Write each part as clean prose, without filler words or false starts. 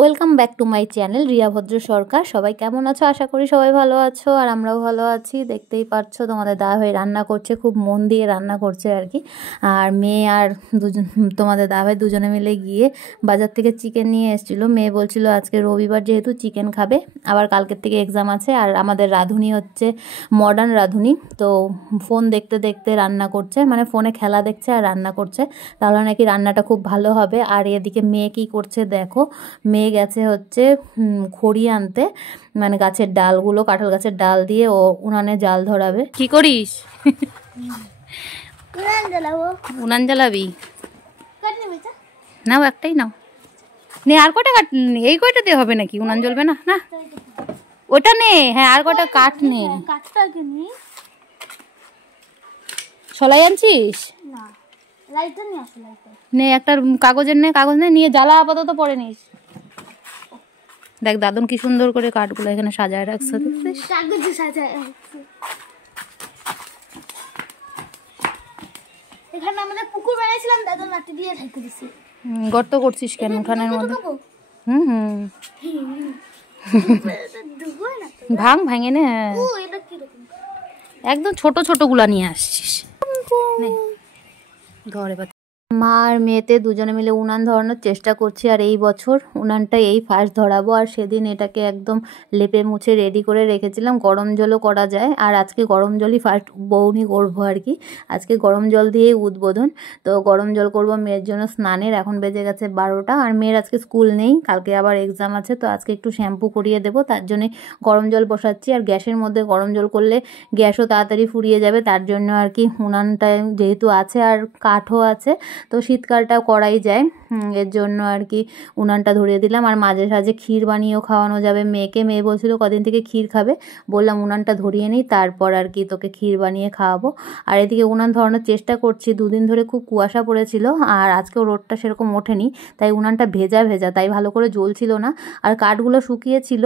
Welcome back to my channel Riya ভদ্র সরকার। সবাই কেমন আছো? আশা করি সবাই ভালো আছো, আর আমরাও ভালো আছি। দেখতেই পাচ্ছ তোমাদের দাদাভাই রান্না করছে, খুব মন দিয়ে রান্না করছে আর কি। আর মেয়ে আর তোমাদের দাদাভাই দুজনে মিলে গিয়ে বাজার থেকে চিকেন নিয়ে এসেছিলো। মেয়ে বলছিল আজকে রবিবার যেহেতু চিকেন খাবে, আবার কালকের থেকে এক্সাম আছে। আর আমাদের রাঁধুনি হচ্ছে মডার্ন রাঁধুনি, তো ফোন দেখতে দেখতে রান্না করছে, মানে ফোনে খেলা দেখছে আর রান্না করছে, তাহলে নাকি রান্নাটা খুব ভালো হবে। আর এদিকে মেয়ে কী করছে দেখো, মেয়ে গেছে হচ্ছে খড়ি আনতে, মানে গাছের ডালগুলো, কাঁঠাল গাছের ডাল দিয়ে ও উনানে জাল ধরাবে। কি করিস? উনান জ্বালাবি? নাও, একটাই নাও। নে, আর কটা কাঠ, এই কয়টা দিয়ে হবে নাকি? উনান জ্বলবে না? না ওটা নে। হ্যাঁ, আর কটা কাঠ নে। সলাই আনছিস? নে একটা কাগজের, নে কাগজ নে, নিয়ে জ্বালা আপাতত পরে নিস। দেখ দাদুন কি সুন্দর করে কাঠগুলো এখানে সাজায় রাখছে। এখানে আমাদের পুকুর বানাইছিলাম, দাদুন মাটি দিয়ে ঢেকে দিছি। গর্ত করছিস কেন উঠানের মধ্যে? ভাঙ, ভাঙে নে। একদম ছোট ছোট গুলা নিয়ে আসছিস। ঘরে মা আর মেয়েতে দুজনে মিলে উনান ধরানোর চেষ্টা করছি। আর এই বছর উনানটা এই ফার্স্ট ধরাবো। আর সেদিন এটাকে একদম লেপে মুছে রেডি করে রেখেছিলাম। গরম জলও করা যায়, আর আজকে গরম জলই ফার্স্ট বউনি করবো আর কি। আজকে গরম জল দিয়েই উদ্বোধন। তো গরম জল করবো মেয়ের জন্য স্নানের। এখন বেজে গেছে 12টা, আর মেয়ের আজকে স্কুল নেই, কালকে আবার এক্সাম আছে। তো আজকে একটু শ্যাম্পু করিয়ে দেবো, তার জন্যে গরম জল বসাচ্ছি। আর গ্যাসের মধ্যে গরম জল করলে গ্যাসও তাড়াতাড়ি ফুরিয়ে যাবে, তার জন্য আর কি উনানটা যেহেতু আছে আর কাঠও আছে, তো শীতকালটাও করাই যায়, এর জন্য আর কি উনানটা ধরিয়ে দিলাম। আর মাঝে সাঝে ক্ষীর বানিয়েও খাওয়ানো যাবে মেয়েকে। মেয়ে বলছিল কদিন থেকে ক্ষীর খাবে, বললাম উনানটা ধরিয়ে নিই, তারপর আর কি তোকে ক্ষীর বানিয়ে খাওয়াবো। আর এদিকে উনান ধরানোর চেষ্টা করছি। দুদিন ধরে খুব কুয়াশা পড়েছিল, আর আজকেও রোদটা সেরকম ওঠেনি, তাই উনানটা ভেজা ভেজা, তাই ভালো করে জ্বলছিল না। আর কাঠগুলো শুকিয়েছিল,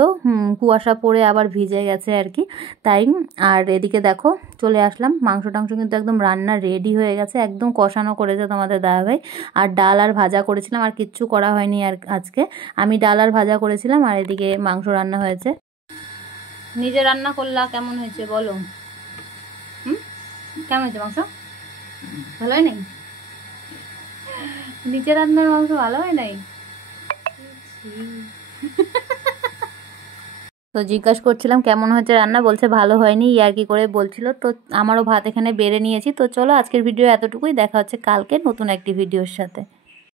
কুয়াশা পড়ে আবার ভিজে গেছে আর কি, তাই। আর এদিকে দেখো চলে আসলাম, মাংস টাংস কিন্তু একদম রান্না রেডি হয়ে গেছে, একদম কষানো করেছে তোমাদের দাদাভাই। আর ডাল আর ভাজা করেছিলাম, আর কিচ্ছু করা হয়নি। আর আজকে আমি ডাল আর ভাজা করেছিলাম, আর এদিকে মাংস রান্না হয়েছে। নিজে রান্না করলা, কেমন হয়েছে বলো? কেমন হয়েছে মাংস? ভালো হয় নাই? নিজে রান্নার মাংস ভালো হয় নাই? তো জিজ্ঞাসা করছিলাম কেমন হয়েছে রান্না, বলছে ভালো হয়নি, ইয়ার্কি করে বলছিল। তো আমারও ভাত এখানে বেড়ে নিয়েছি। তো চলো আজকের ভিডিও এতটুকুই, দেখা হচ্ছে কালকে নতুন একটি ভিডিওর সাথে।